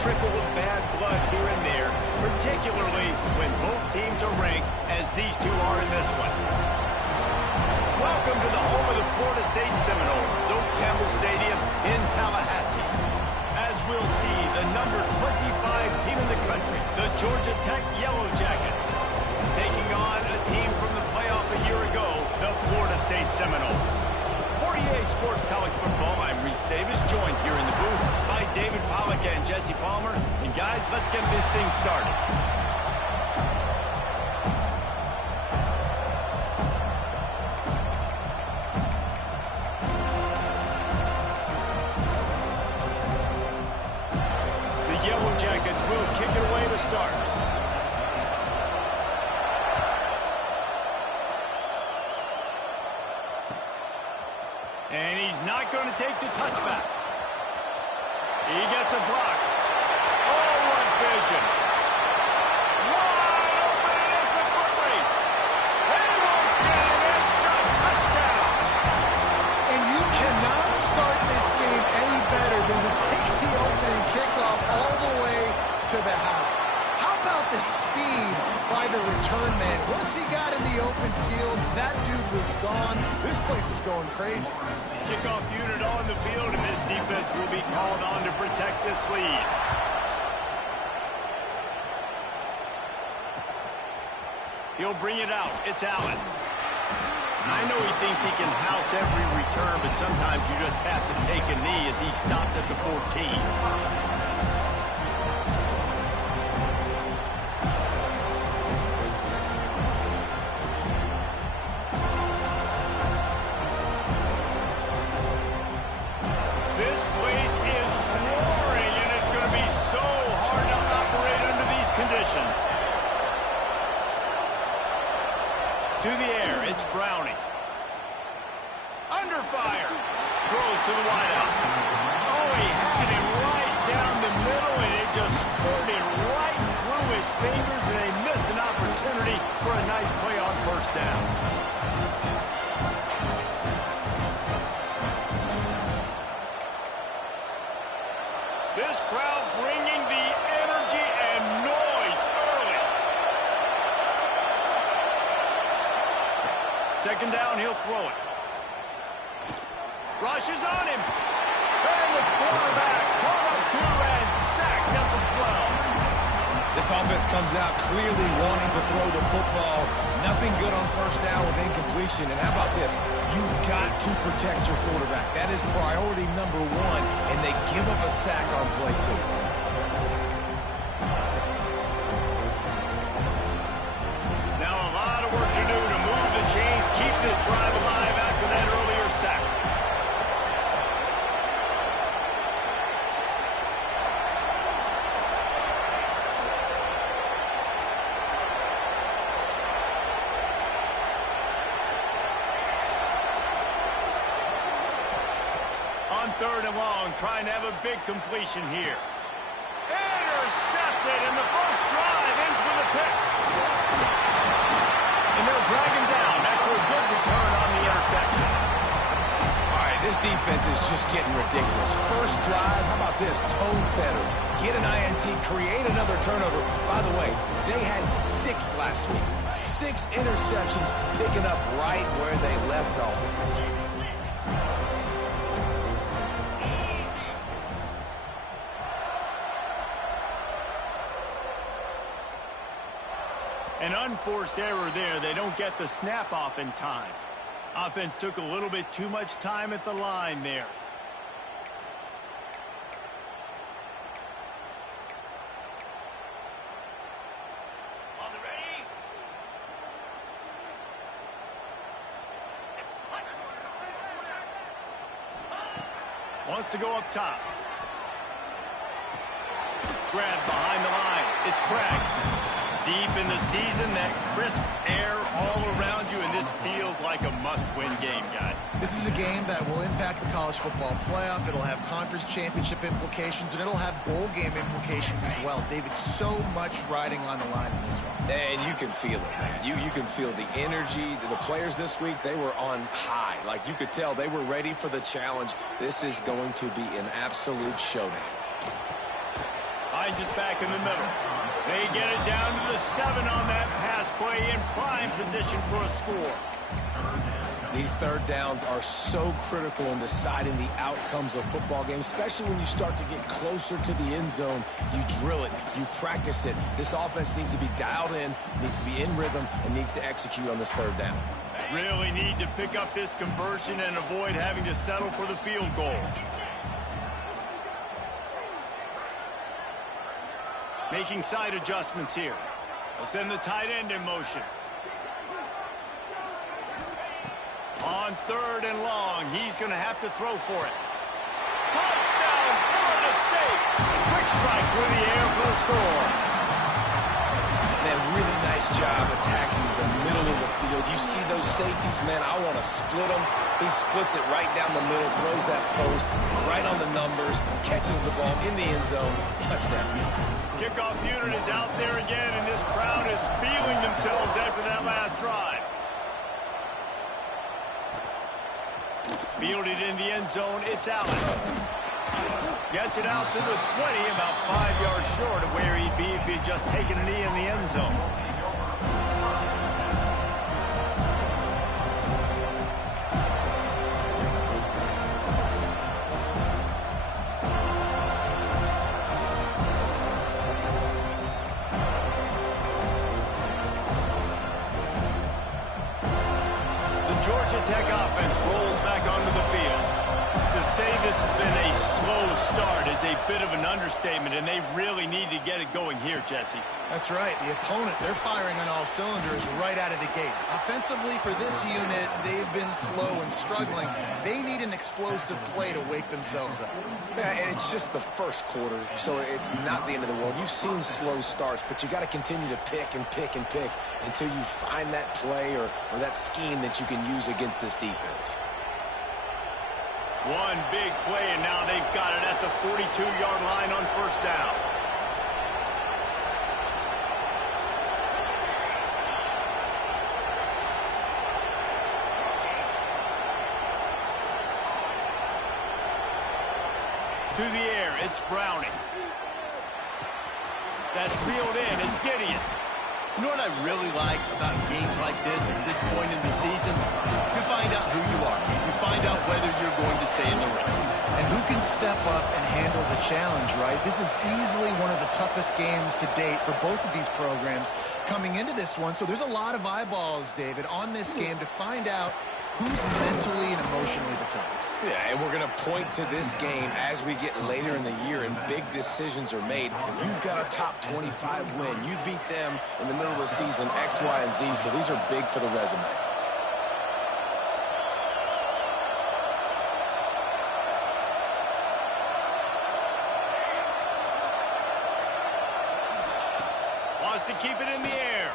trickle of bad blood here and there, particularly when both teams are ranked as these two are in this one. Welcome to the home of the Florida State Seminoles, Doak Campbell Stadium in Tallahassee. As we'll see, the number 25 team in the country, the Georgia Tech Yellow Jackets, taking on a team from the playoff a year ago, the Florida State Seminoles. For EA Sports College Football, I'm Reese Davis, joined here in the booth by David Pollack and Jesse Palmer. And guys, let's get this thing started. The Yellow Jackets will kick it away to start. And he's not going to take the touchback. He gets a block. Oh, what vision. Wide open, and it's a foot race. They won't get it. It's a touchdown. And you cannot start this game any better than to take the opening kickoff all the way to the house. How about the speed by the return man? Once he got in the open field, that dude was gone. This place is going crazy. Kickoff unit on the field, and this defense will be called on to protect this lead. He'll bring it out. It's Allen. I know he thinks he can house every return, but sometimes you just have to take a knee as he stopped at the 14. To the air, it's Browning. Under fire. Throws to the wideout. Oh, he had him right down the middle, and it just squirted right through his fingers, and they miss an opportunity for a nice play on first down. This crowd bringing the energy and noise early. Second down, he'll throw it. Rushes on him. And the quarterback caught up to and sacked at the 12. This offense comes out clearly wanting to throw the football. Nothing good on first down with incompletion. And how about this? You've got to protect your quarterback. That is priority number one, and they give up a sack on play two. Now a lot of work to do to move the chains, keep this drive alive after that earlier sack. On third and long, trying to have a big completion here. Intercepted, and the first drive ends with a pick. And they'll drag him down after a good return on the interception. All right, this defense is just getting ridiculous. First drive, how about this? Tone setter. Get an INT, create another turnover. By the way, they had 6 last week. 6 interceptions, picking up right where they left off. An unforced error there. They don't get the snap off in time. Offense took a little bit too much time at the line there. On the ready. Wants to go up top. Grab behind the line. It's Craig. Deep in the season, that crisp air all around you, and this feels like a must-win game, guys. This is a game that will impact the college football playoff. It'll have conference championship implications, and it'll have bowl game implications as well. David, so much riding on the line in this one. And you can feel it, man. You can feel the energy. The players this week, they were on high. Like, you could tell they were ready for the challenge. This is going to be an absolute showdown. Finds us back in the middle. They get it down to the 7 on that pass play in prime position for a score. These third downs are so critical in deciding the outcomes of football games, especially when you start to get closer to the end zone. You drill it, you practice it. This offense needs to be dialed in, needs to be in rhythm, and needs to execute on this third down. Really need to pick up this conversion and avoid having to settle for the field goal. Making side adjustments here. They'll send the tight end in motion. On 3rd and long, he's going to have to throw for it. Touchdown, Florida State! Quick strike through the air for the score. Man, really nice job attacking the middle of the field. You see those safeties, man, I want to split them. He splits it right down the middle, throws that post right on the numbers, catches the ball in the end zone, touchdown. Kickoff unit is out there again, and this crowd is feeling themselves after that last drive. Fielded in the end zone, it's Allen. Gets it out to the 20, about 5 yards short of where he'd be if he'd just taken a knee in the end zone. Georgia Tech offense rolls back onto the field. To say this has been a slow start is a bit of an understatement, and they really need to get it going here, Jesse. That's right. The opponent, they're firing on all cylinders right out of the gate. Offensively, for this unit, they've been slow and struggling. They need an explosive play to wake themselves up. Yeah, and it's just the first quarter, so it's not the end of the world. You've seen slow starts, but you got to continue to pick and pick and pick until you find that play or that scheme that you can use against this defense. One big play, and now they've got it at the 42-yard line on 1st down. To the air, it's Browning. That's reeled in, it's Gideon. You know what I really like about games like this at this point in the season? You find out who you are. You find out whether you're going to stay in the race. And who can step up and handle the challenge, right? This is easily one of the toughest games to date for both of these programs coming into this one. So there's a lot of eyeballs, David, on this game to find out who's mentally and emotionally the toughest. Yeah, and we're going to point to this game as we get later in the year and big decisions are made. You've got a top 25 win. You beat them in the middle of the season, X, Y, and Z, so these are big for the resume. Wants to keep it in the air.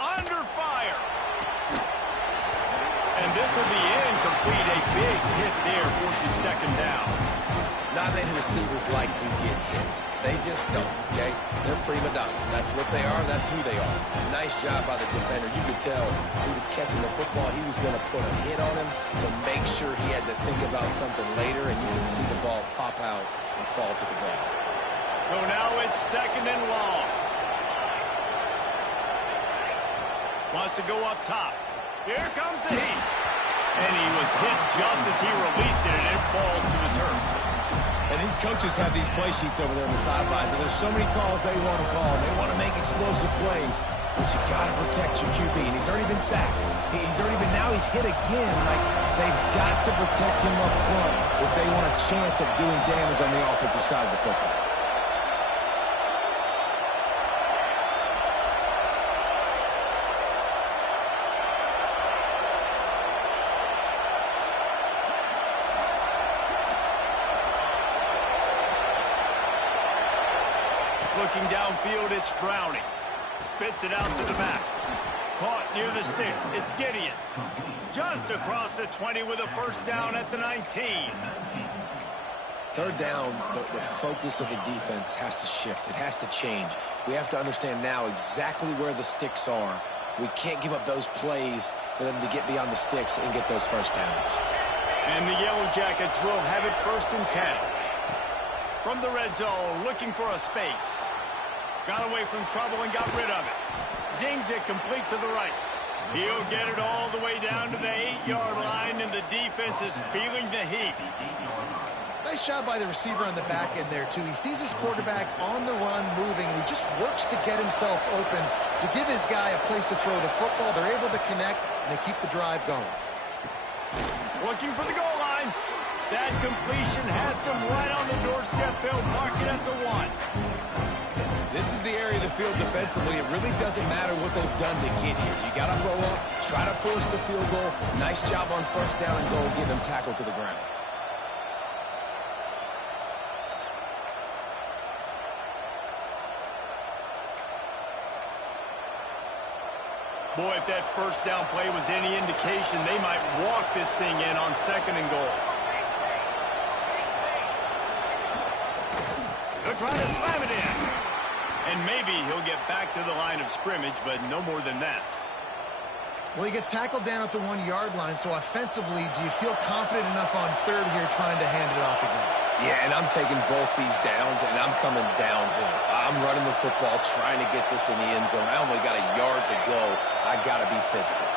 Under fire. And this will be incomplete. A big hit there forces 2nd down. Not many receivers like to get hit. They just don't, okay? They're prima donnas. That's what they are. That's who they are. Nice job by the defender. You could tell he was catching the football. He was going to put a hit on him to make sure he had to think about something later, and you could see the ball pop out and fall to the ground. So now it's 2nd and long. Wants to go up top. Here comes the heat. And he was hit just as he released it, and it falls to the turf. And these coaches have these play sheets over there on the sidelines, and there's so many calls they want to call. They want to make explosive plays, but you got to protect your QB. And he's already been sacked. Now he's hit again. Like, they've got to protect him up front if they want a chance of doing damage on the offensive side of the football. Looking downfield, it's Browning. Spits it out to the back. Caught near the sticks. It's Gideon. Just across the 20 with a 1st down at the 19. 3rd down, the focus of the defense has to shift. It has to change. We have to understand now exactly where the sticks are. We can't give up those plays for them to get beyond the sticks and get those 1st downs. And the Yellow Jackets will have it 1st and 10. From the red zone, looking for a space. Got away from trouble and got rid of it. Zings it complete to the right. He'll get it all the way down to the 8-yard line, and the defense is feeling the heat. Nice job by the receiver on the back end there, too. He sees his quarterback on the run moving, and he just works to get himself open to give his guy a place to throw the football. They're able to connect, and they keep the drive going. Looking for the goal line. That completion has them right on the doorstep. They'll mark it at the 1. This is the area of the field defensively. It really doesn't matter what they've done to get here. You got to roll up, try to force the field goal. Nice job on first down and goal, get them tackled to the ground. Boy, if that first down play was any indication, they might walk this thing in on 2nd and goal. They're trying to slam it in. And maybe he'll get back to the line of scrimmage, but no more than that. Well, he gets tackled down at the 1-yard line, so offensively, do you feel confident enough on 3rd here trying to hand it off again? Yeah, and I'm taking both these downs, and I'm coming downhill. I'm running the football, trying to get this in the end zone. I only got a yard to go. I got to be physical.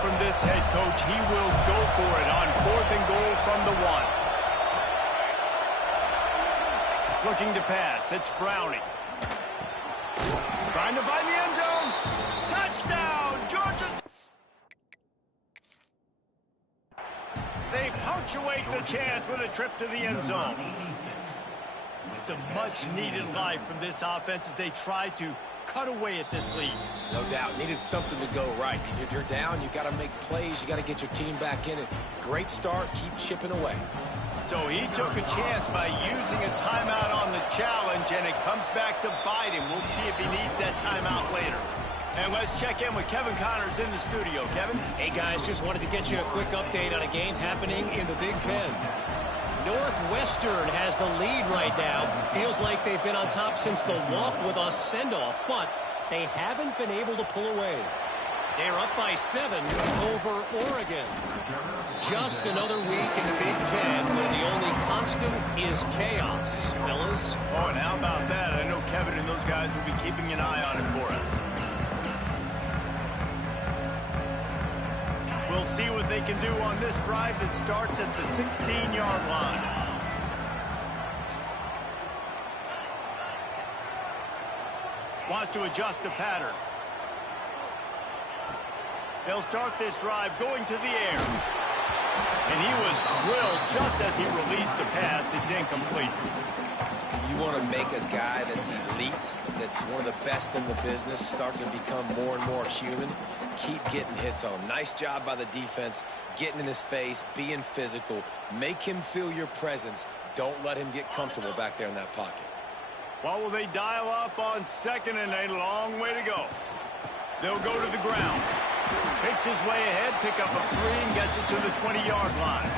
From this head coach, he will go for it on 4th and goal from the 1. Looking to pass, it's Browning. Trying to find the end zone. Touchdown, Georgia. They punctuate the chance with a trip to the end zone. It's a much-needed life from this offense as they try to cut away at this lead. No doubt. Needed something to go right. You're down. You got to make plays. You got to get your team back in it. Great start. Keep chipping away. So he took a chance by using a timeout on the challenge, and it comes back to bite him. We'll see if he needs that timeout later. And let's check in with Kevin Connors in the studio. Kevin? Hey, guys. Just wanted to get you a quick update on a game happening in the Big Ten. Northwestern has the lead right now. Feels like they've been on top since the walk with a send-off, but they haven't been able to pull away. They're up by 7 over Oregon. Just another week in the Big Ten where the only constant is chaos, fellas. Oh, and how about that? I know Kevin and those guys will be keeping an eye on it for us. We'll see what they can do on this drive that starts at the 16-yard line. Wants to adjust the pattern. They'll start this drive going to the air. And he was drilled just as he released the pass. It's incomplete. You want to make a guy that's elite, that's one of the best in the business, start to become more and more human, keep getting hits on him. Nice job by the defense, getting in his face, being physical. Make him feel your presence. Don't let him get comfortable back there in that pocket. What will they dial up on 2nd and a long way to go? They'll go to the ground. Picks his way ahead, pick up a 3, and gets it to the 20-yard line.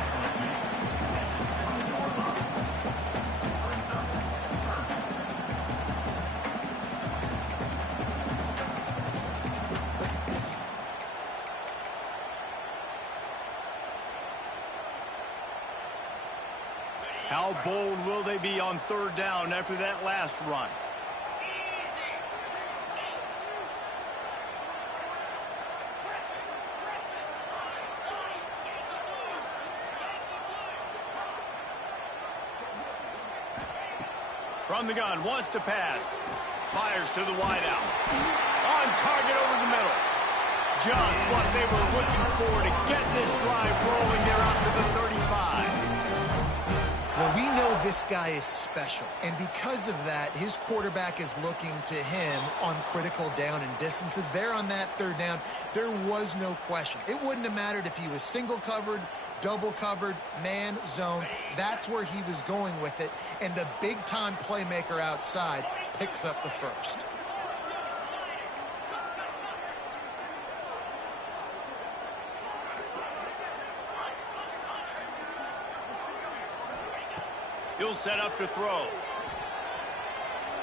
How bold will they be on 3rd down after that last run? From the gun, wants to pass. Fires to the wideout. On target over the middle. Just what they were looking for to get this drive rolling there out to the 35. Well, we know this guy is special, and because of that, his quarterback is looking to him on critical down and distances. There on that third down, there was no question. It wouldn't have mattered if he was single covered, double covered, man, zone. That's where he was going with it, and the big-time playmaker outside picks up the first. He'll set up to throw.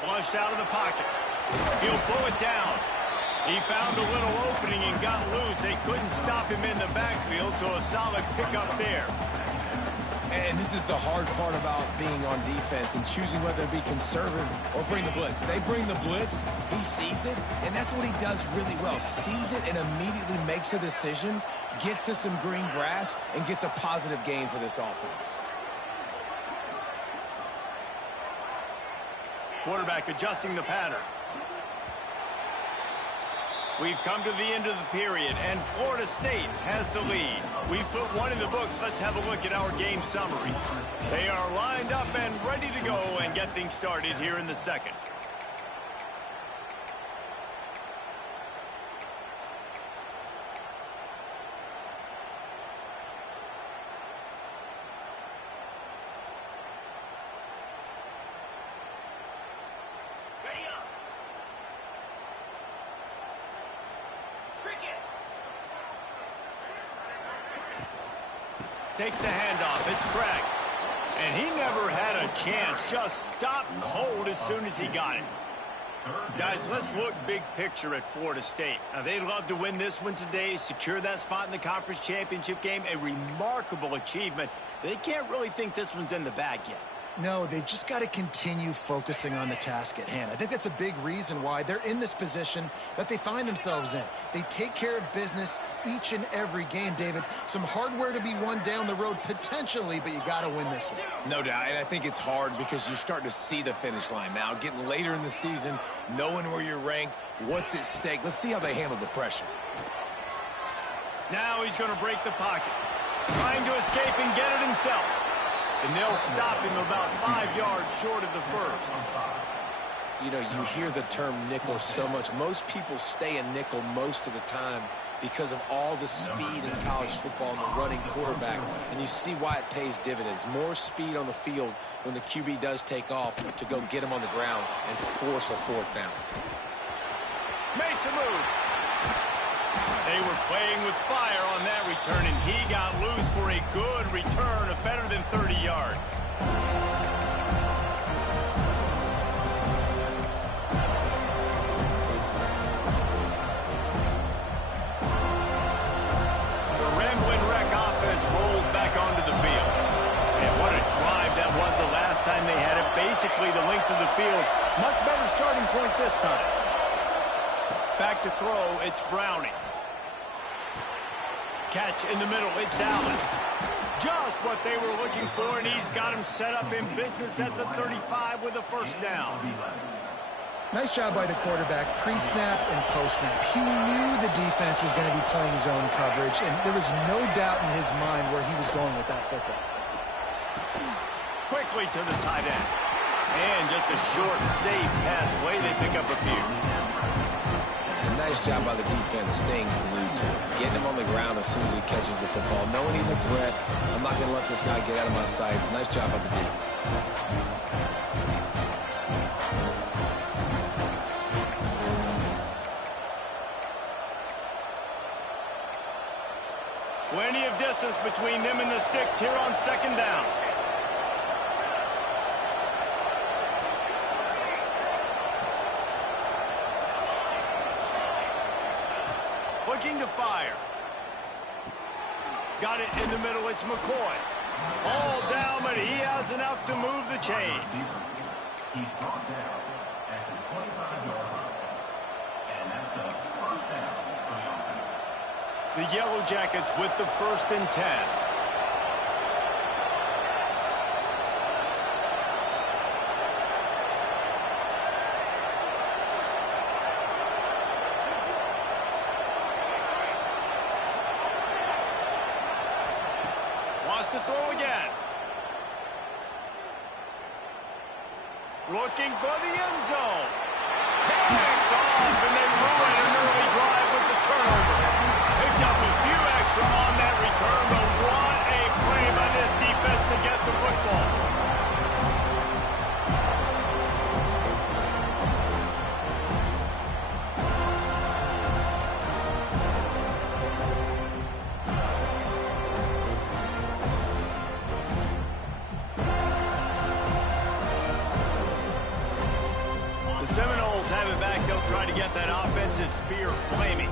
Flushed out of the pocket. He'll pull it down. He found a little opening and got loose. They couldn't stop him in the backfield, so a solid pickup there. And this is the hard part about being on defense and choosing whether to be conservative or bring the blitz. They bring the blitz, he sees it, and that's what he does really well. Sees it and immediately makes a decision, gets to some green grass, and gets a positive gain for this offense. Quarterback adjusting the pattern. We've come to the end of the period, and Florida State has the lead. We've put one in the books. Let's have a look at our game summary. They are lined up and ready to go and get things started here in the second. Takes the handoff. It's Craig. And he never had a chance. Just stopped cold as soon as he got it. Guys, let's look big picture at Florida State. Now, they'd love to win this one today, secure that spot in the conference championship game. A remarkable achievement. They can't really think this one's in the bag yet. No, they've just got to continue focusing on the task at hand. I think that's a big reason why they're in this position that they find themselves in. They take care of business each and every game, David. Some hardware to be won down the road potentially, but you got to win this one. No doubt, and I think it's hard because you're starting to see the finish line now. Getting later in the season, knowing where you're ranked, what's at stake. Let's see how they handle the pressure. Now he's going to break the pocket. Trying to escape and get it himself. And they'll stop him about 5 yards short of the first. You know, you hear the term nickel so much. Most people stay a nickel most of the time because of all the speed in college football and the running quarterback. And you see why it pays dividends. More speed on the field when the QB does take off to go get him on the ground and force a fourth down. Makes a move. They were playing with fire on that return, and he got loose for a good return of better than 30 yards. The Ramblin' Wreck offense rolls back onto the field. And what a drive that was the last time they had it. Basically the length of the field. Much better starting point this time. Back to throw, it's Browning. Catch in the middle, it's Allen. Just what they were looking for, and he's got him set up in business at the 35 with a first down. Nice job by the quarterback, pre-snap and post-snap. He knew the defense was going to be playing zone coverage, and there was no doubt in his mind where he was going with that football. Quickly to the tight end. And just a short, safe pass play. They pick up a few. Nice job by the defense staying glued to him. Getting him on the ground as soon as he catches the football. Knowing he's a threat, I'm not going to let this guy get out of my sights. Nice job by the defense. Plenty of distance between them and the sticks here on second down. Looking to fire. Got it in the middle, it's McCoy. All down, but he has enough to move the chains. He's brought down at the 25-yard line. And that's a first down for the offense. The Yellow Jackets with the 1st and 10. to throw again. Looking for the end zone. Picked off, and they ruin an early drive with the turnover. Picked up a few extra on that return, but what a play by this defense to get the football. The Seminoles have it back. They'll try to get that offensive spear flaming.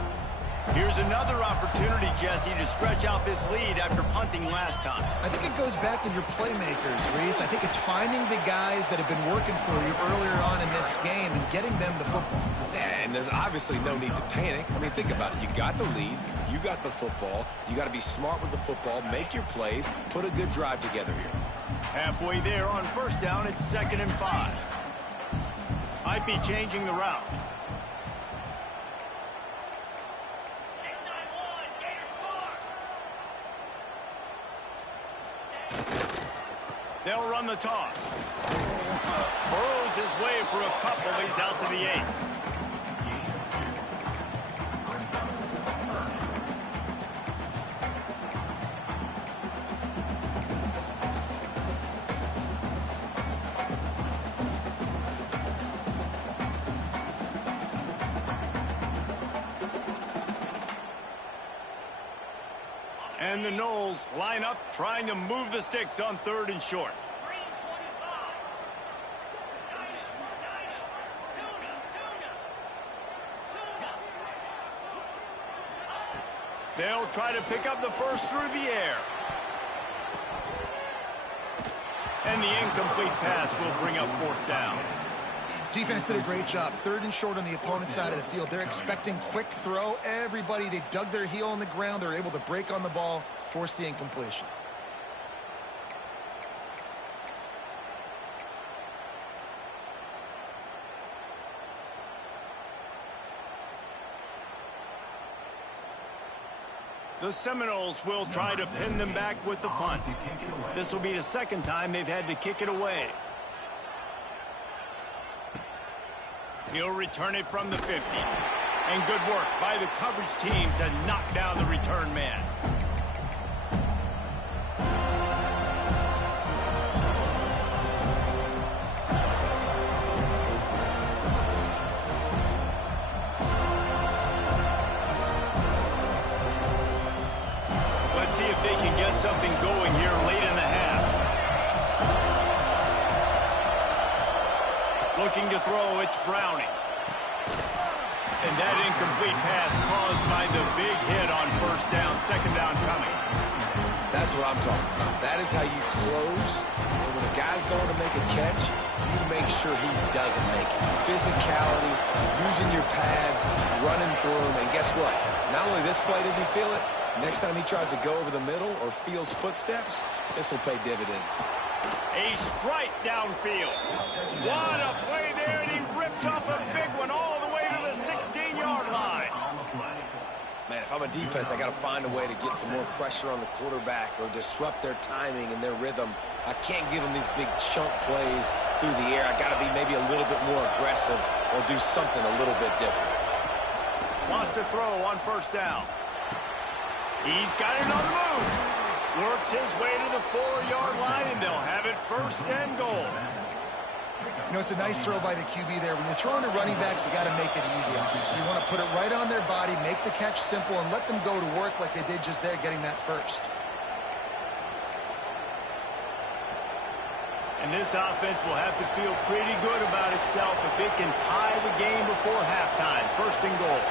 Here's another opportunity, Jesse, to stretch out this lead after punting last time. I think it goes back to your playmakers, Reese. I think it's finding the guys that have been working for you earlier on in this game and getting them the football. Yeah, and there's obviously no need to panic. I mean, think about it. You got the lead. You got the football. You got to be smart with the football. Make your plays. Put a good drive together here. Halfway there on first down, it's 2nd and 5. Might be changing the route. They'll run the toss. Burrows his way for a couple. He's out to the 8. And the Noles line up, trying to move the sticks on 3rd and short. They'll try to pick up the first through the air. And the incomplete pass will bring up 4th down. Defense did a great job. 3rd and short on the opponent's side of the field. They're expecting quick throw. Everybody, they dug their heel on the ground. They're able to break on the ball, force the incompletion. The Seminoles will try to pin them back with the punt. This will be the 2nd time they've had to kick it away. He'll return it from the 50. And good work by the coverage team to knock down the return man. Let's see if they can get something going here late in the half. Looking to throw, it's Browning. And that incomplete pass caused by the big hit on 1st down, 2nd down coming. That's what I'm talking about. That is how you close. And when a guy's going to make a catch, you make sure he doesn't make it. Physicality, using your pads, running through him. And guess what? Not only this play does he feel it, next time he tries to go over the middle or feels footsteps, this will pay dividends. A strike downfield. What a play there, and he rips off a big one all the way to the 16-yard line. Man, if I'm a defense, I got to find a way to get some more pressure on the quarterback or disrupt their timing and their rhythm. I can't give them these big chunk plays through the air. I got to be maybe a little bit more aggressive or do something a little bit different. Wants to throw on 1st down. He's got it on the move. Works his way to the 4-yard line, and they'll have it 1st and goal. You know, it's a nice throw by the QB there. When you're throwing to running backs, you got to make it easy on them. So you want to put it right on their body, make the catch simple, and let them go to work like they did just there, getting that first. And this offense will have to feel pretty good about itself if it can tie the game before halftime. 1st and goal.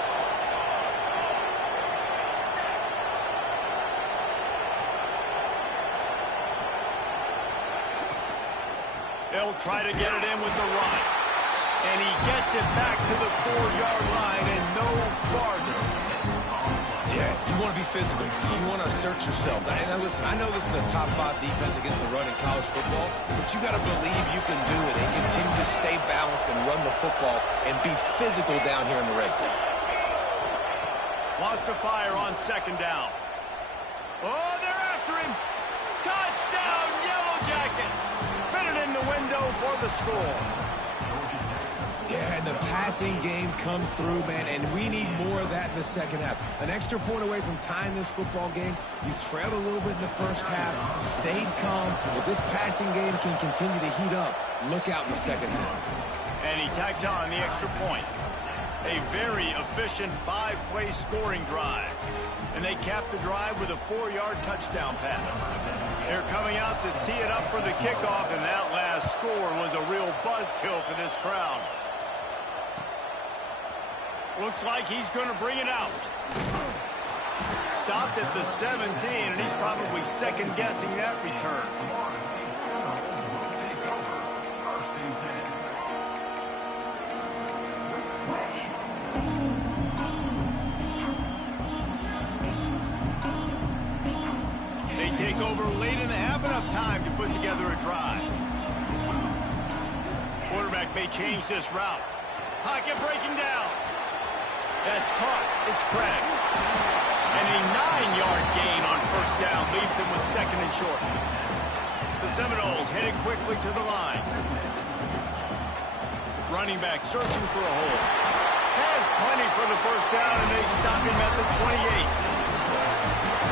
They'll try to get it in with the run. And he gets it back to the 4-yard line and no farther. Yeah, you want to be physical. You want to assert yourselves. And listen, I know this is a top 5 defense against the run in college football, but you got to believe you can do it and continue to stay balanced and run the football and be physical down here in the red zone. Wants to fire on 2nd down. Oh, they're after him. Got for the score. Yeah, and the passing game comes through, man, and we need more of that in the second half. An extra point away from tying this football game. You trailed a little bit in the first half, stayed calm. If this passing game can continue to heat up, look out in the second half. And he tacked on the extra point. A very efficient 5-play scoring drive. And they capped the drive with a 4-yard touchdown pass. They're coming out to tee it up for the kickoff, and that last score was a real buzzkill for this crowd. Looks like he's going to bring it out. Stopped at the 17, and he's probably second-guessing that return. They take over late in the half, enough time to put together a drive. Quarterback may change this route. Pocket breaking down. That's caught. It's Craig. And a 9-yard gain on first down leaves him with second and short. The Seminoles headed quickly to the line. Running back searching for a hole. Has plenty for the first down, and they stop him at the 28.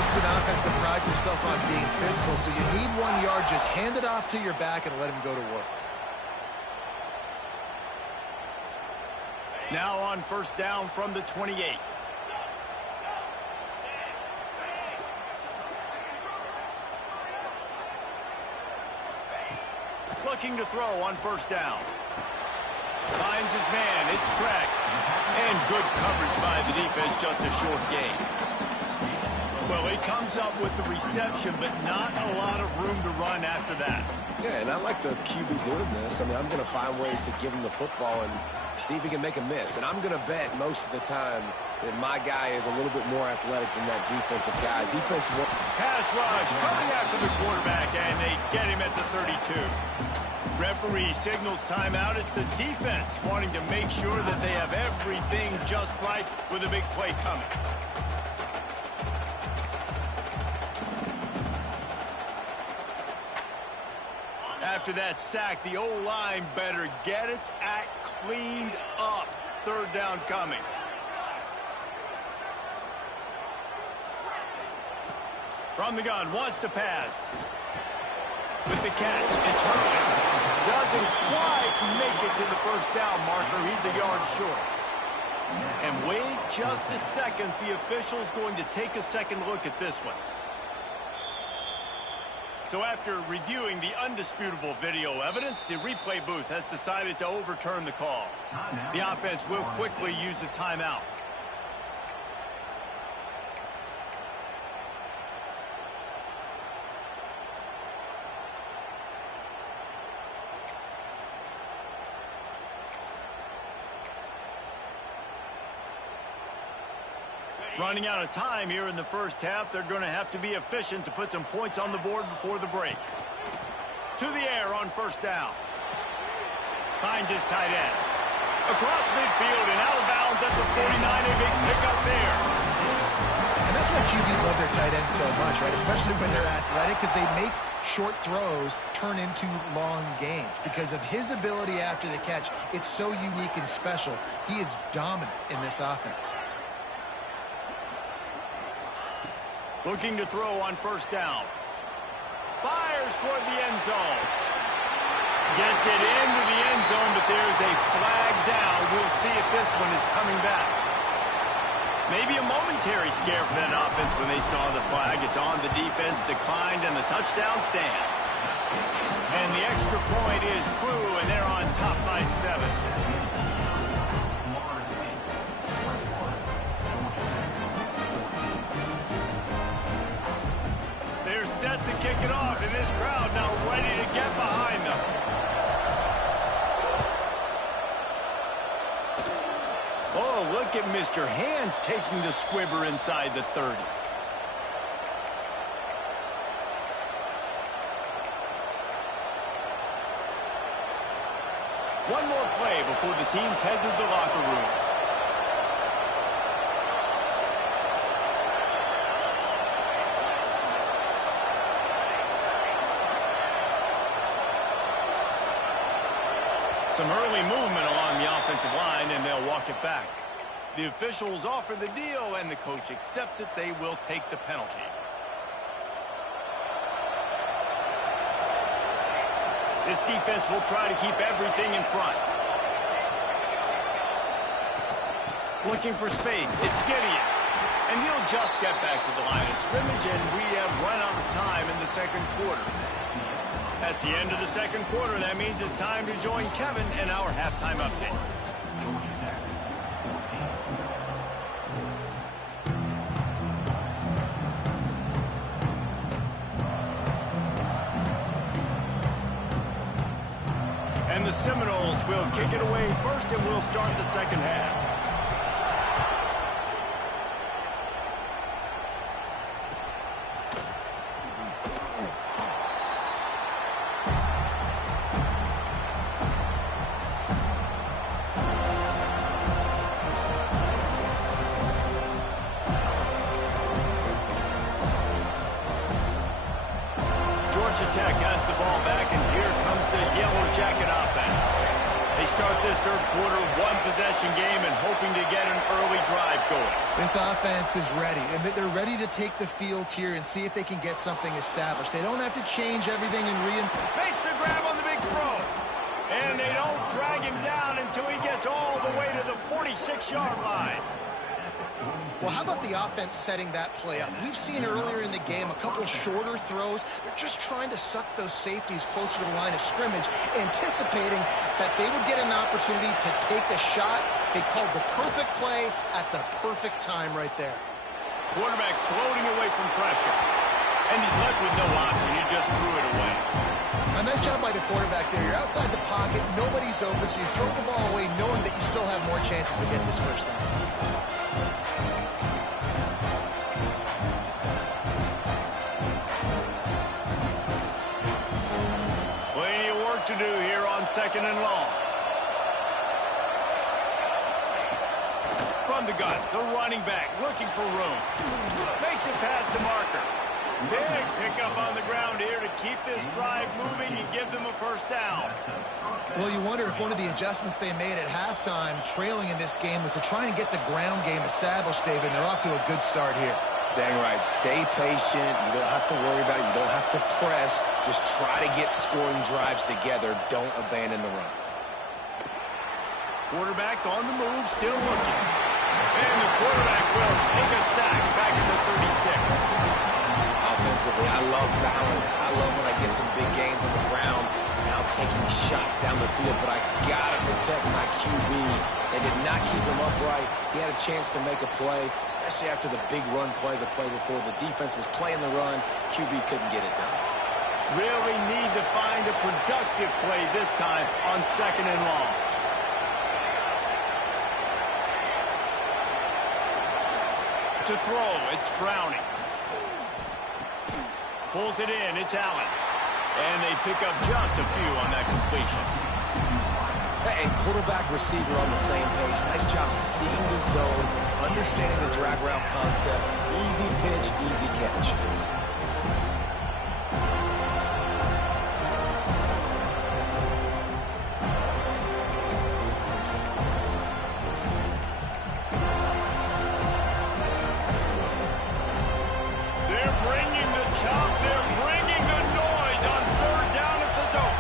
This is an offense that prides himself on being physical, so you need 1 yard. Just hand it off to your back and let him go to work. Now on first down from the 28. Looking to throw on first down. Finds his man. It's Craig. And good coverage by the defense, just a short gain. Well, he comes up with the reception, but not a lot of room to run after that. Yeah, and I like the QB doing this. I mean, I'm going to find ways to give him the football and see if he can make a miss. And I'm going to bet most of the time that my guy is a little bit more athletic than that defensive guy. Pass rush coming after the quarterback, and they get him at the 32. Referee signals timeout. It's the defense wanting to make sure that they have everything just right with a big play coming. After that sack, the O-line better get its act cleaned up. Third down coming. From the gun, wants to pass. With the catch, it's Hurley. Doesn't quite make it to the first down marker. He's a yard short. And wait just a second. The official's going to take a second look at this one. So after reviewing the undisputable video evidence, the replay booth has decided to overturn the call. The offense will quickly use a timeout. Running out of time here in the first half. They're going to have to be efficient to put some points on the board before the break. To the air on first down. Finds his tight end. Across midfield and out of bounds at the 49. A big pickup there. And that's why QBs love their tight ends so much, right? Especially when they're athletic, because they make short throws turn into long gains. Because of his ability after the catch, it's so unique and special. He is dominant in this offense. Looking to throw on first down. Fires toward the end zone. Gets it into the end zone, but there's a flag down. We'll see if this one is coming back. Maybe a momentary scare for that offense when they saw the flag. It's on the defense, declined, and the touchdown stands. And the extra point is true, and they're on top by 7. Set to kick it off, and this crowd now ready to get behind them. Oh, look at Mr. Hands taking the squibber inside the 30. One more play before the teams head to the locker rooms. Some early movement along the offensive line, and they'll walk it back. The officials offer the deal, and the coach accepts it. They will take the penalty. This defense will try to keep everything in front. Looking for space. It's Gideon. And he'll just get back to the line of scrimmage, and we have run out of time in the second quarter. That's the end of the second quarter. That means it's time to join Kevin in our halftime update. And the Seminoles will kick it away first, and we'll start the second half. Georgia Tech has the ball back, and here comes the Yellow Jacket offense. They start this third quarter one-possession game and hoping to get an early drive going. This offense is ready, and they're ready to take the field here and see if they can get something established. They don't have to change everything and makes the grab on the big throw. And they don't drag him down until he gets all the way to the 46-yard line. Well, how about the offense setting that play up? We've seen earlier in the game a couple shorter throws. They're just trying to suck those safeties closer to the line of scrimmage, anticipating that they would get an opportunity to take a shot. They called the perfect play at the perfect time right there. Quarterback floating away from pressure. And he's left with no option. He just threw it away. A nice job by the quarterback there. You're outside the pocket. Nobody's open, so you throw the ball away knowing that you still have more chances to get this first down. To do here on second and long. From the gun, the running back looking for room. Makes it past the marker. Big pickup on the ground here to keep this drive moving and give them a first down. Well, you wonder if one of the adjustments they made at halftime, trailing in this game, was to try and get the ground game established, David. They're off to a good start here. Dang right. Stay patient. You don't have to worry about it. You don't have to press. Just try to get scoring drives together. Don't abandon the run. Quarterback on the move, still looking. And the quarterback will take a sack back at the 36. Offensively, I love balance. I love when I get some big gains on the ground. Now taking shots down the field, but I got to protect my QB. They did not keep him upright. He had a chance to make a play, especially after the big run play the play before. The defense was playing the run. QB couldn't get it done. Really need to find a productive play this time on second and long. To throw, it's Browning. Pulls it in, it's Allen. And they pick up just a few on that completion. And quarterback, receiver on the same page. Nice job seeing the zone, understanding the drag route concept. Easy pitch, easy catch. They're bringing the chop. They're bringing the noise on third down at the dope.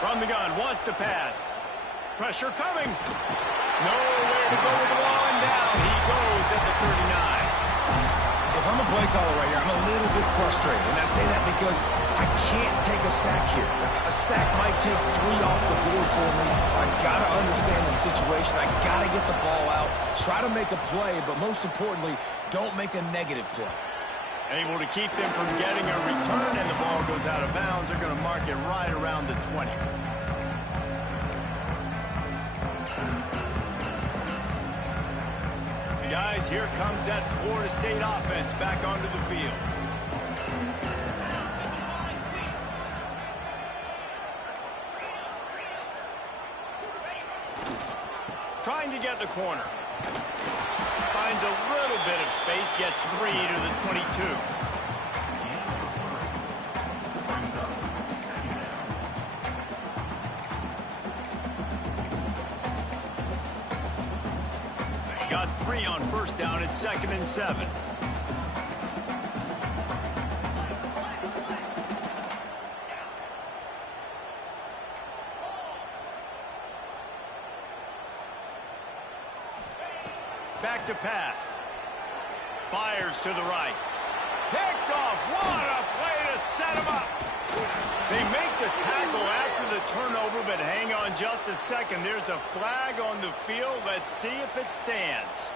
From the gun, wants to pass. Pressure coming. Nowhere to go with the ball and down. He goes at the 39. If I'm a play caller right here, I'm a little bit frustrated. And I say that because I can't take a sack here. A sack might take 3 off the board for me. I got to understand the situation. I got to get the ball out, try to make a play, but most importantly, don't make a negative play. Able to keep them from getting a return, and the ball goes out of bounds. They're going to mark it right around the 20. Guys, here comes that Florida State offense back onto the field. Trying to get the corner. finds a little bit of space, gets 3 to the 22. Got 3 on first down at 2nd and 7. Back to pass. Fires to the right. Picked off. What a play to set him up. They make the tackle after the turnover, but hang on just a second. There's a flag on the field. Let's see if it stands.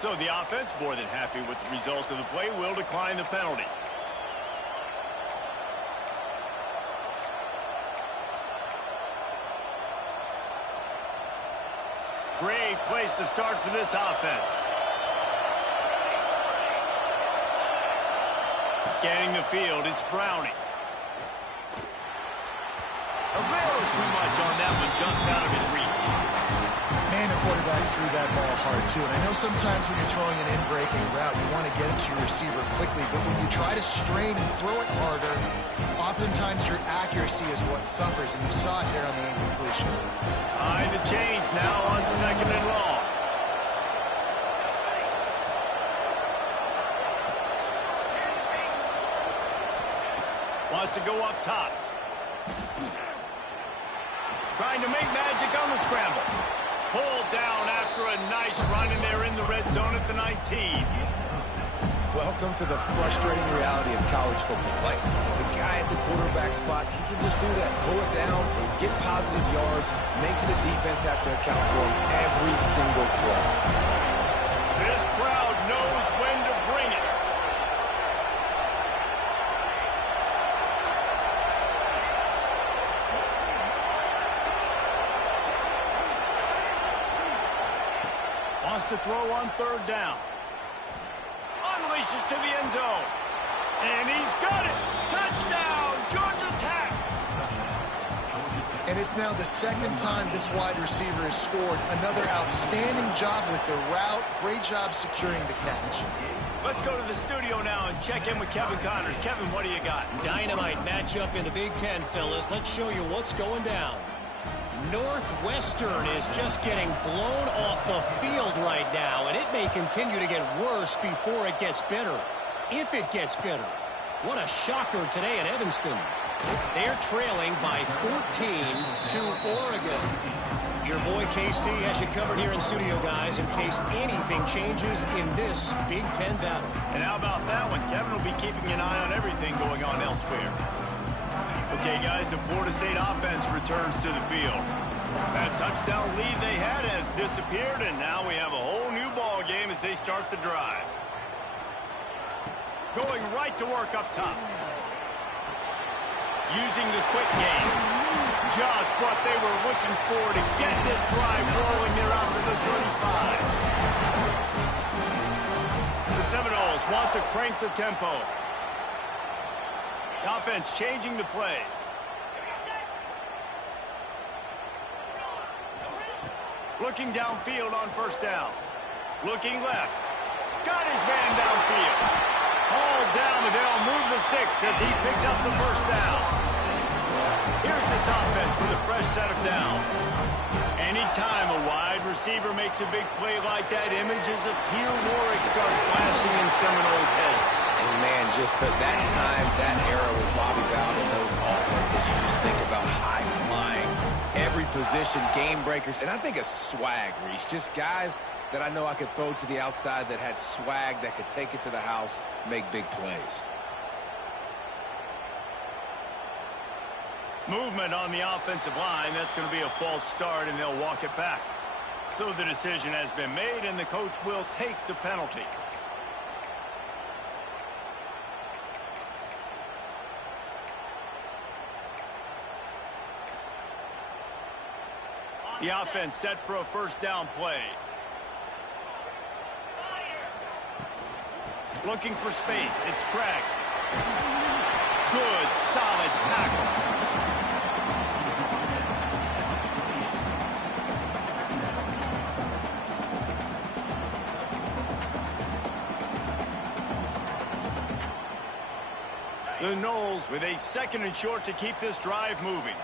So the offense, more than happy with the result of the play, will decline the penalty. Great place to start for this offense. Scanning the field, it's Browning. A little too much on that one, just out of his reach. Man, the quarterback threw that ball hard, too. And I know sometimes when you're throwing an in-breaking route, you want to get it to your receiver quickly. But when you try to strain and throw it harder, oftentimes your accuracy is what suffers. And you saw it there on the incompletion. Behind the chains now on 2nd and long. Wants to go up top. Trying to make magic on the scramble. Pulled down after a nice run, and they're in the red zone at the 19. Welcome to the frustrating reality of college football. Like, the guy at the quarterback spot, he can just do that. Pull it down, get positive yards, makes the defense have to account for him every single play. This crowd knows when to bring it. Wants to throw on 3rd down. Unleashes to the end zone. And he's got it. Touchdown, Georgia Tech. And it's now the 2nd time this wide receiver has scored. Another outstanding job with the route. Great job securing the catch. Let's go to the studio now and check in with Kevin Connors. Kevin, what do you got? Dynamite matchup in the Big Ten, fellas. Let's show you what's going down. Northwestern is just getting blown off the field right now, and it may continue to get worse before it gets better. If it gets better. What a shocker today in Evanston. They're trailing by 14 to Oregon. Your boy KC has you covered here in studio, guys, in case anything changes in this Big Ten battle. And how about that one? Kevin will be keeping an eye on everything going on elsewhere. Okay, guys, the Florida State offense returns to the field. That touchdown lead they had has disappeared, and now we have a whole new ball game as they start the drive. Going right to work up top. Using the quick game. Just what they were looking for to get this drive rolling there out to the 35. The Seminoles want to crank the tempo. The offense changing the play. Looking downfield on 1st down. Looking left. Got his man downfield. Hauled down, but they'll move the sticks as he picks up the 1st down. Here's this offense with a fresh set of downs. Anytime a wide receiver makes a big play like that, images of Peter Warwick start flashing in Seminoles' heads. And man, just that time, that era with Bobby Bowden and those offenses, you just think about high-flying, every position, game breakers, and I think a swag, Reese. Just guys that I know I could throw to the outside that had swag, that could take it to the house, make big plays. Movement on the offensive line. That's going to be a false start, and they'll walk it back. So the decision has been made, and the coach will take the penalty. The offense set for a 1st down play. Looking for space. It's Craig. Good, solid tackle. The Knowles with a 2nd and short to keep this drive moving.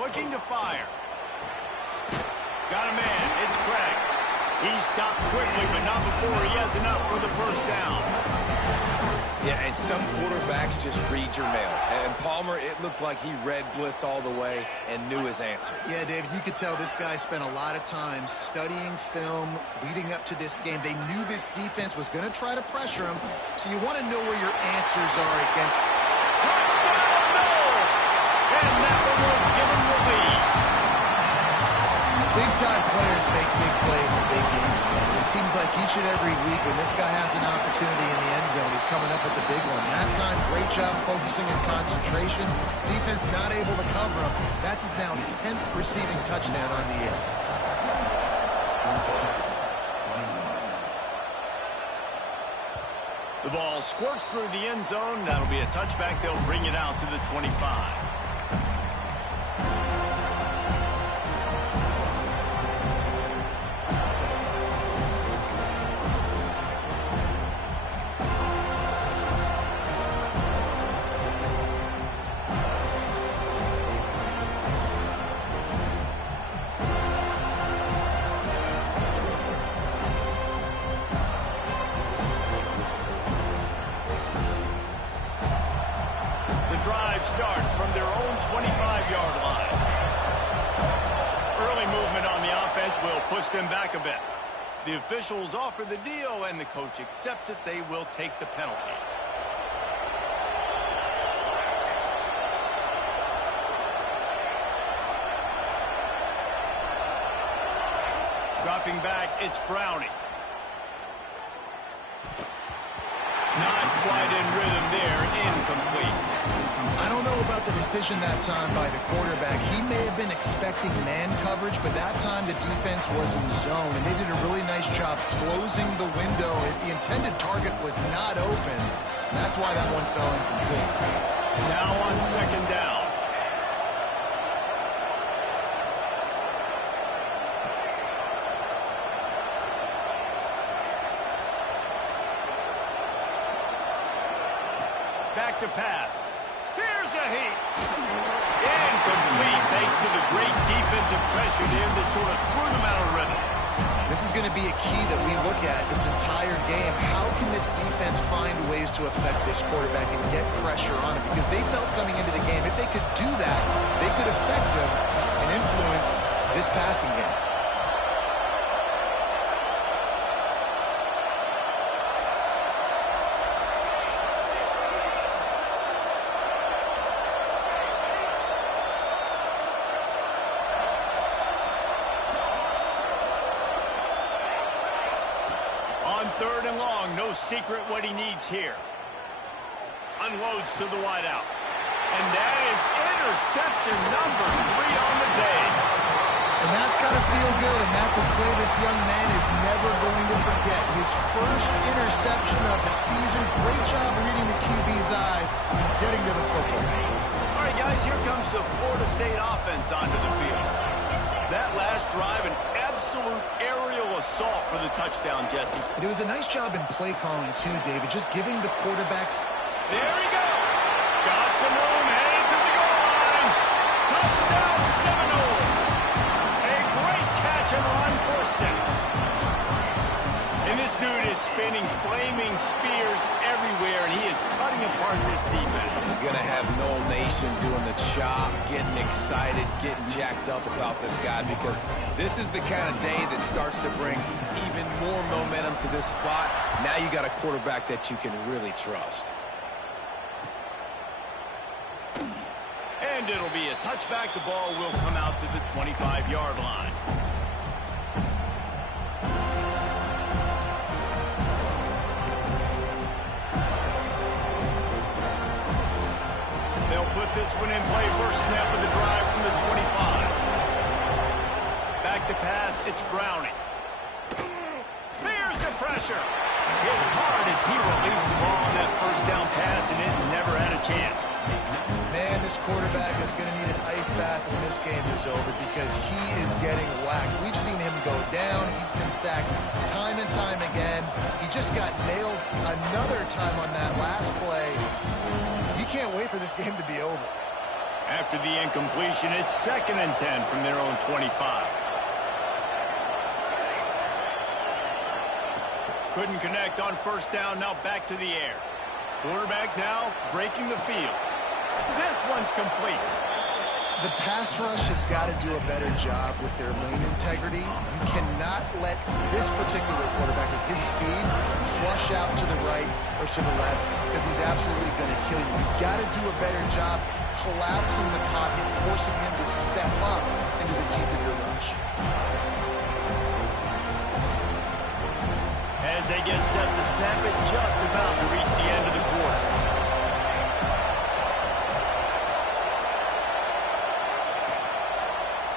Looking to fire. Got a man. It's Craig. He stopped quickly, but not before he has enough for the first down. Yeah, and some quarterbacks just read your mail. And Palmer, it looked like he read blitz all the way and knew his answer. Yeah, David, you could tell this guy spent a lot of time studying film leading up to this game. They knew this defense was going to try to pressure him, so you want to know where your answers are against. Touchdown, Knowles! And that one will give him the lead. Big-time players make big plays in big games, man. It seems like each and every week when this guy has an opportunity in the end zone, he's coming up with the big one. That time, great job focusing on concentration. Defense not able to cover him. That's his now 10th receiving touchdown on the year. The ball squirts through the end zone. That'll be a touchback. They'll bring it out to the 25. Starts from their own 25-yard line. Early movement on the offense will push them back a bit. The officials offer the deal, and the coach accepts it. They will take the penalty. Dropping back, it's Browning. Not quite in rhythm there, incomplete. I don't know about the decision that time by the quarterback. He may have been expecting man coverage, but that time the defense was in zone, and they did a really nice job closing the window. The intended target was not open. That's why that one fell incomplete. Now on 2nd down. Back to pass. Here's a heat. Incomplete thanks to the great defensive pressure there that sort of threw them out of rhythm. This is going to be a key that we look at this entire game. How can this defense find ways to affect this quarterback and get pressure on him? Because they felt coming into the game, if they could do that, they could affect him and influence this passing game. On 3rd and long, no secret what he needs here. Unloads to the wideout. And that is interception number 3 on the day. And that's got to feel good, and that's a play this young man is never going to forget. His first interception of the season. Great job reading the QB's eyes and getting to the football. All right, guys, here comes the Florida State offense onto the field. That last drive, an absolute aerial assault for the touchdown, Jesse. And it was a nice job in play calling, too, David, just giving the quarterbacks. There he goes. Got some room, headed to the goal line. Touchdown, Seminoles. A great catch and run for 6. And this dude is spinning flaming spears everywhere, and he is cutting apart this defense. You're going to have Noel Nation doing the chop, getting excited, getting jacked up about this guy, because this is the kind of day that starts to bring even more momentum to this spot. Now you got a quarterback that you can really trust. And it'll be a touchback. The ball will come out to the 25-yard line. They'll put this one in play. First snap of the drive from the 25. Back to pass, it's Browning. Here's the pressure. Hit hard as he released the ball on that first down pass, and it never had a chance. Man, this quarterback is going to need an ice bath when this game is over because he is getting whacked. We've seen him go down. He's been sacked time and time again. He just got nailed another time on that last play. He can't wait for this game to be over. After the incompletion, it's 2nd and 10 from their own 25. Couldn't connect on first down, now back to the air. Quarterback now breaking the field. This one's complete. The pass rush has got to do a better job with their lane integrity. You cannot let this particular quarterback with his speed flush out to the right or to the left because he's absolutely going to kill you. You've got to do a better job collapsing the pocket, forcing him to step up into the teeth of your rush. As they get set to snap it, just about to reach the end of the quarter.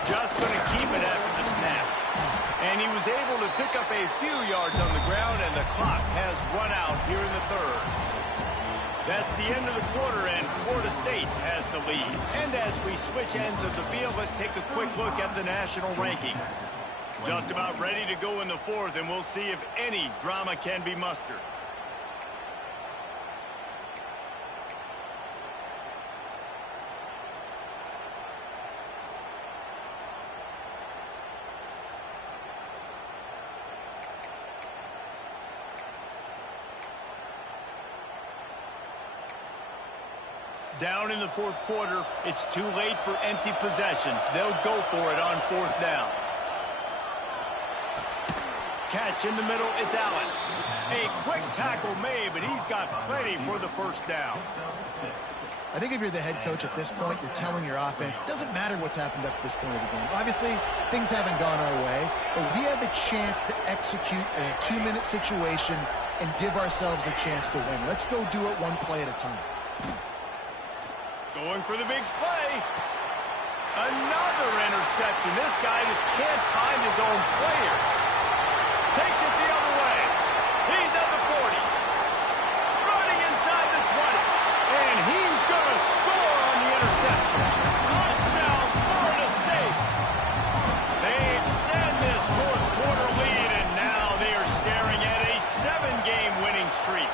Just going to keep it after the snap. And he was able to pick up a few yards on the ground, and the clock has run out here in the 3rd. That's the end of the quarter, and Florida State has the lead. And as we switch ends of the field, let's take a quick look at the national rankings. Just about ready to go in the 4th, and we'll see if any drama can be mustered. Down in the 4th quarter, it's too late for empty possessions. They'll go for it on 4th down. Catch in the middle, it's Allen. A quick tackle made, but he's got plenty for the first down. I think if you're the head coach at this point, you're telling your offense, it doesn't matter what's happened up to this point of the game. Obviously, things haven't gone our way, but we have a chance to execute in a 2-minute situation and give ourselves a chance to win. Let's go do it one play at a time. Going for the big play. Another interception. This guy just can't find his own players. Takes it the other way. He's at the 40. Running inside the 20. And he's going to score on the interception. Touchdown, Florida State. They extend this 4th quarter lead, and now they are staring at a 7-game winning streak.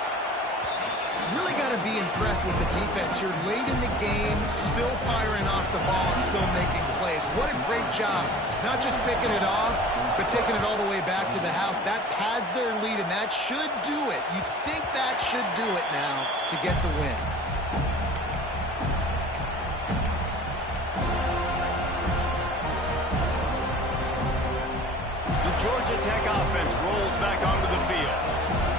Really got to be impressed with the defense here late in the game, still firing off the ball and still making plays. What a great job. Not just picking it off, but taking it all the way back to the house. That pads their lead, and that should do it. You think that should do it now to get the win. The Georgia Tech offense rolls back onto the field.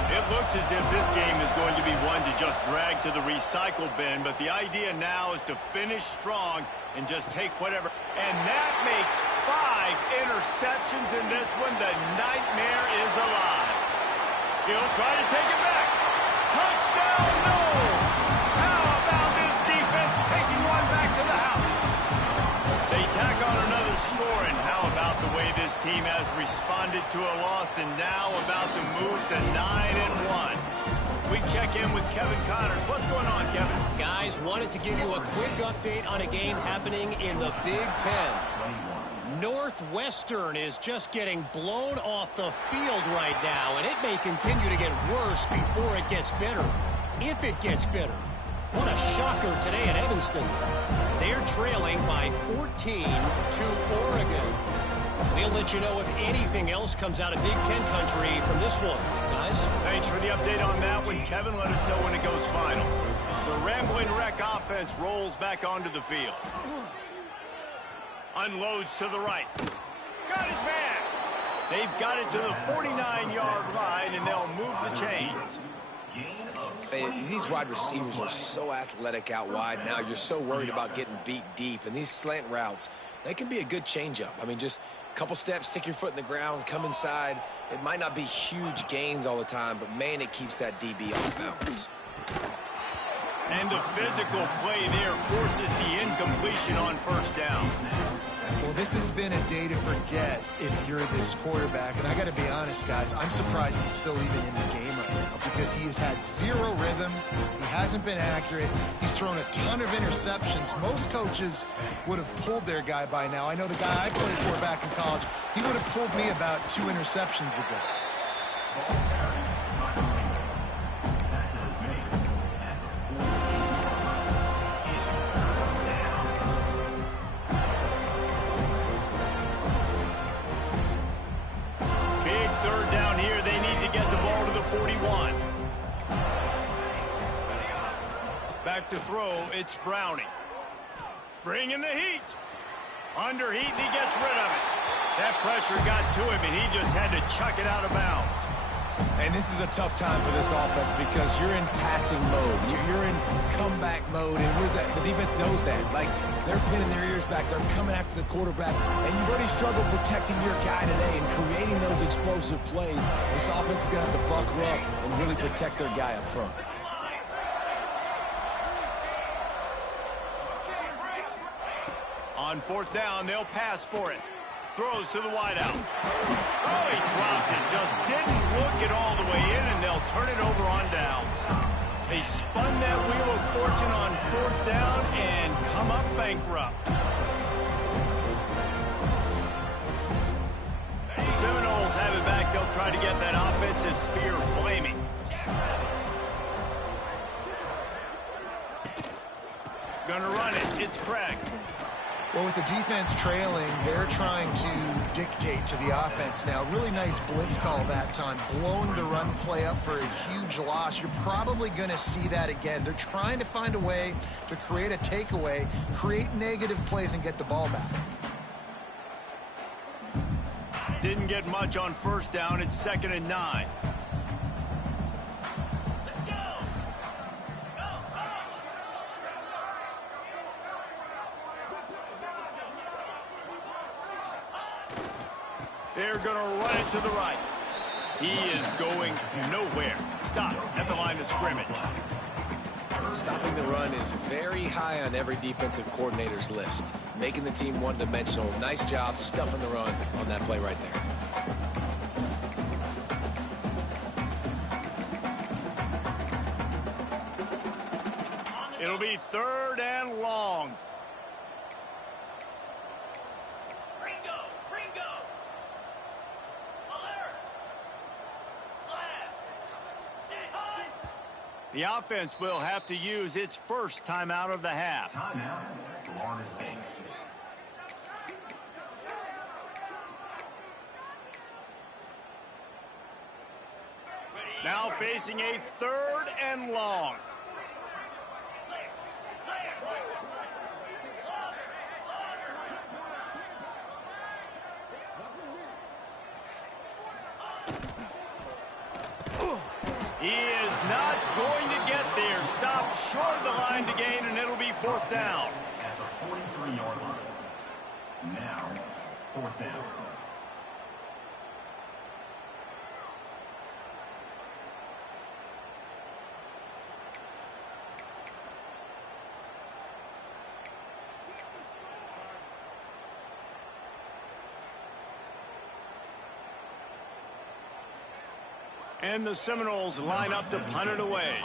It looks as if this game is going to be one to just drag to the recycle bin, but the idea now is to finish strong and just take whatever. And that makes 5 interceptions in this one. The nightmare is alive. He'll try to take it back. Touchdown, no! How about this defense taking one back to the house? They tack on another score, and how about the way this team has responded to a loss and now about to move to 9-1. We check in with Kevin Connors. What's going on, Kevin? Guys, wanted to give you a quick update on a game happening in the Big Ten. Northwestern is just getting blown off the field right now, and it may continue to get worse before it gets better. If it gets better. What a shocker today at Evanston. They're trailing by 14 to Oregon. We'll let you know if anything else comes out of Big Ten country from this one, guys. Thanks for the update on that one, Kevin. Let us know when it goes final. The Rambling Wreck offense rolls back onto the field. Unloads to the right. Got his man. They've got it to the 49-yard line, and they'll move the chains. These wide receivers are so athletic out wide now. You're so worried about getting beat deep. And these slant routes, they can be a good changeup. I mean, just a couple steps, stick your foot in the ground, come inside. It might not be huge gains all the time, but, man, it keeps that DB off balance. And the physical play there forces the incompletion on first down. Well, this has been a day to forget if you're this quarterback. And I got to be honest, guys, I'm surprised he's still even in the game right now because he has had zero rhythm. He hasn't been accurate. He's thrown a ton of interceptions. Most coaches would have pulled their guy by now. I know the guy I played for back in college, he would have pulled me about 2 interceptions ago. Back to throw, it's Browning. Bringing the heat. Under heat, and he gets rid of it. That pressure got to him, and he just had to chuck it out of bounds. And this is a tough time for this offense because you're in passing mode. You're in comeback mode, and the defense knows that. Like, they're pinning their ears back. They're coming after the quarterback, and you've already struggled protecting your guy today and creating those explosive plays. This offense is going to have to buckle up and really protect their guy up front. On 4th down, they'll pass for it. Throws to the wideout. Oh, he dropped it. Just didn't look it all the way in, and they'll turn it over on downs. They spun that wheel of fortune on 4th down and come up bankrupt. The Seminoles have it back. They'll try to get that offensive spear flaming. Gonna run it. It's Craig. Well, with the defense trailing, they're trying to dictate to the offense now. Really nice blitz call that time, blowing the run play up for a huge loss. You're probably going to see that again. They're trying to find a way to create a takeaway, create negative plays, and get the ball back. Didn't get much on 1st down. It's 2nd and 9. They're going to run it to the right. He is going nowhere. Stop at the line of scrimmage. Stopping the run is very high on every defensive coordinator's list. Making the team one-dimensional. Nice job stuffing the run on that play right there. It'll be 3rd and long. The offense will have to use its first timeout of the half. Timeout, Florida State. Now facing a 3rd and long. He is not going to get there. Stopped short of the line to gain, and it'll be 4th down. At the 43-yard line. Now, 4th down. And the Seminoles line up to punt it away.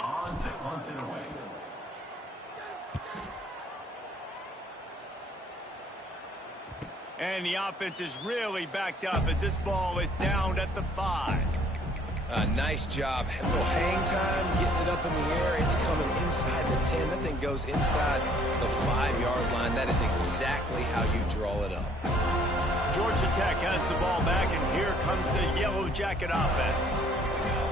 And the offense is really backed up as this ball is down at the 5. Nice job. A little hang time, getting it up in the air. It's coming inside the 10. That thing goes inside the 5-yard line. That is exactly how you draw it up. Georgia Tech has the ball back, and here comes the Yellow Jacket offense.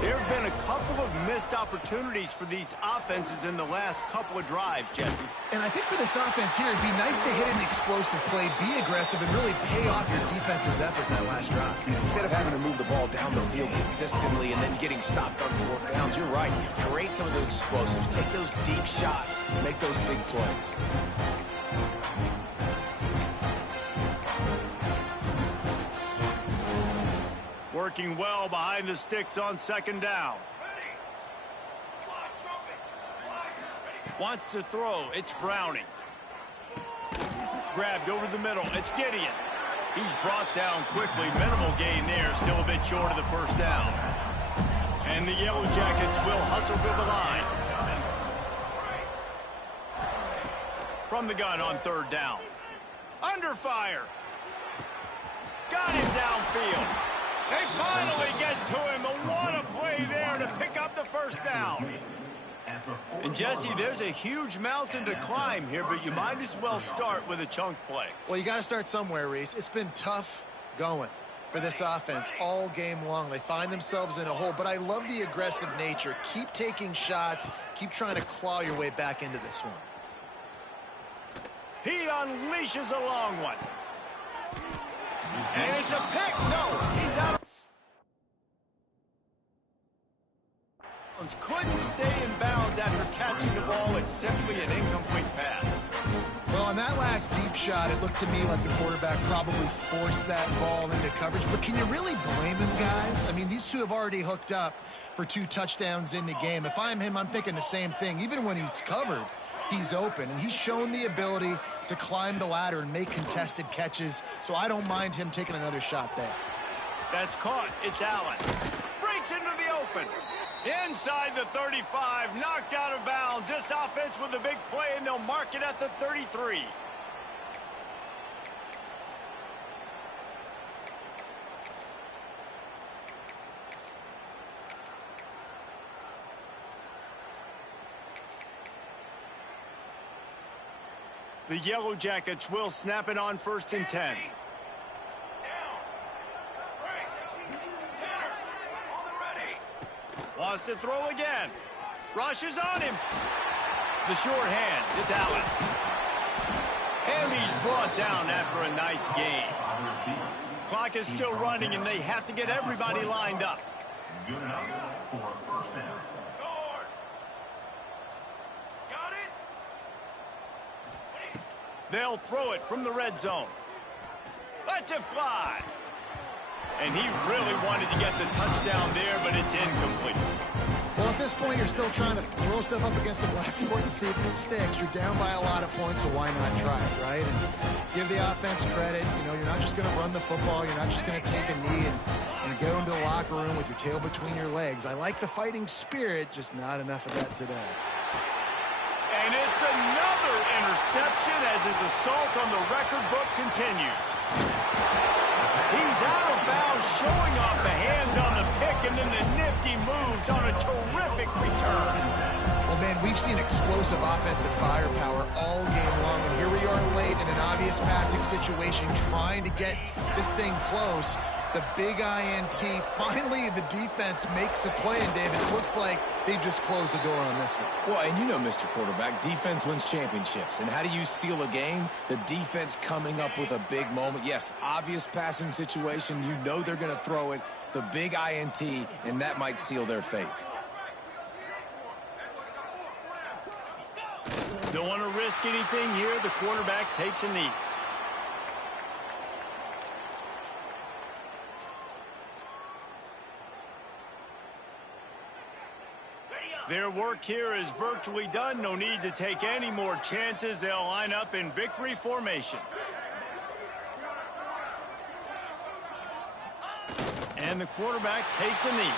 There have been a couple of missed opportunities for these offenses in the last couple of drives, Jesse. And I think for this offense here, it'd be nice to hit an explosive play, be aggressive, and really pay off your defense's effort that last drive. And instead of having to move the ball down the field consistently and then getting stopped on 4th downs, you're right. Create some of those explosives. Take those deep shots. Make those big plays. Working well behind the sticks on 2nd down. Wants to throw. It's Browning. grabbed over the middle. It's Gideon. He's brought down quickly. Minimal gain there. Still a bit short of the first down. And the Yellow Jackets will hustle to the line. From the gun on third down. Under fire. Got him downfield. They finally get to him. What a play there to pick up the first down. And, Jesse, there's a huge mountain to climb here, but you might as well start with a chunk play. Well, you got to start somewhere, Reese. It's been tough going for this offense all game long. They find themselves in a hole, but I love the aggressive nature. Keep taking shots. Keep trying to claw your way back into this one. He unleashes a long one. And it's a pick. No, he's out. Couldn't stay in bounds after catching the ball. It's simply an incomplete pass. Well, on that last deep shot, it looked to me like the quarterback probably forced that ball into coverage. But can you really blame him, guys? I mean, these two have already hooked up for 2 touchdowns in the game. If I'm him, I'm thinking the same thing. Even when he's covered, he's open. And he's shown the ability to climb the ladder and make contested catches. So I don't mind him taking another shot there. That's caught. It's Allen. Breaks into the open. Inside the 35, knocked out of bounds. This offense with a big play, and they'll mark it at the 33. The Yellow Jackets will snap it on 1st and 10. Wants to throw again. Rushes on him. The short hands. It's Allen. And he's brought down after a nice gain. Clock is still running, and they have to get everybody lined up. Good enough for a first down. Got it. They'll throw it from the red zone. Let's it fly. And he really wanted to get the touchdown there, but it's incomplete. Well, at this point, you're still trying to throw stuff up against the blackboard and see if it sticks. You're down by a lot of points, so why not try it, right? And give the offense credit. You know, you're not just going to run the football. You're not just going to take a knee and go into the locker room with your tail between your legs. I like the fighting spirit, just not enough of that today. And it's another interception as his assault on the record book continues. He's out of bounds, showing off the hands on the pick, and then the nifty moves on a terrific return. Well, man, we've seen explosive offensive firepower all game long, and here we are late in an obvious passing situation, trying to get this thing close. The big INT, finally the defense makes a play, and David, it looks like they just closed the door on this one. Well, and you know, Mr. Quarterback, defense wins championships. And how do you seal a game? The defense coming up with a big moment. Yes, obvious passing situation. You know they're going to throw it. The big INT, and that might seal their fate. Don't want to risk anything here. The quarterback takes a knee. Their work here is virtually done. No need to take any more chances. They'll line up in victory formation. And the quarterback takes a knee.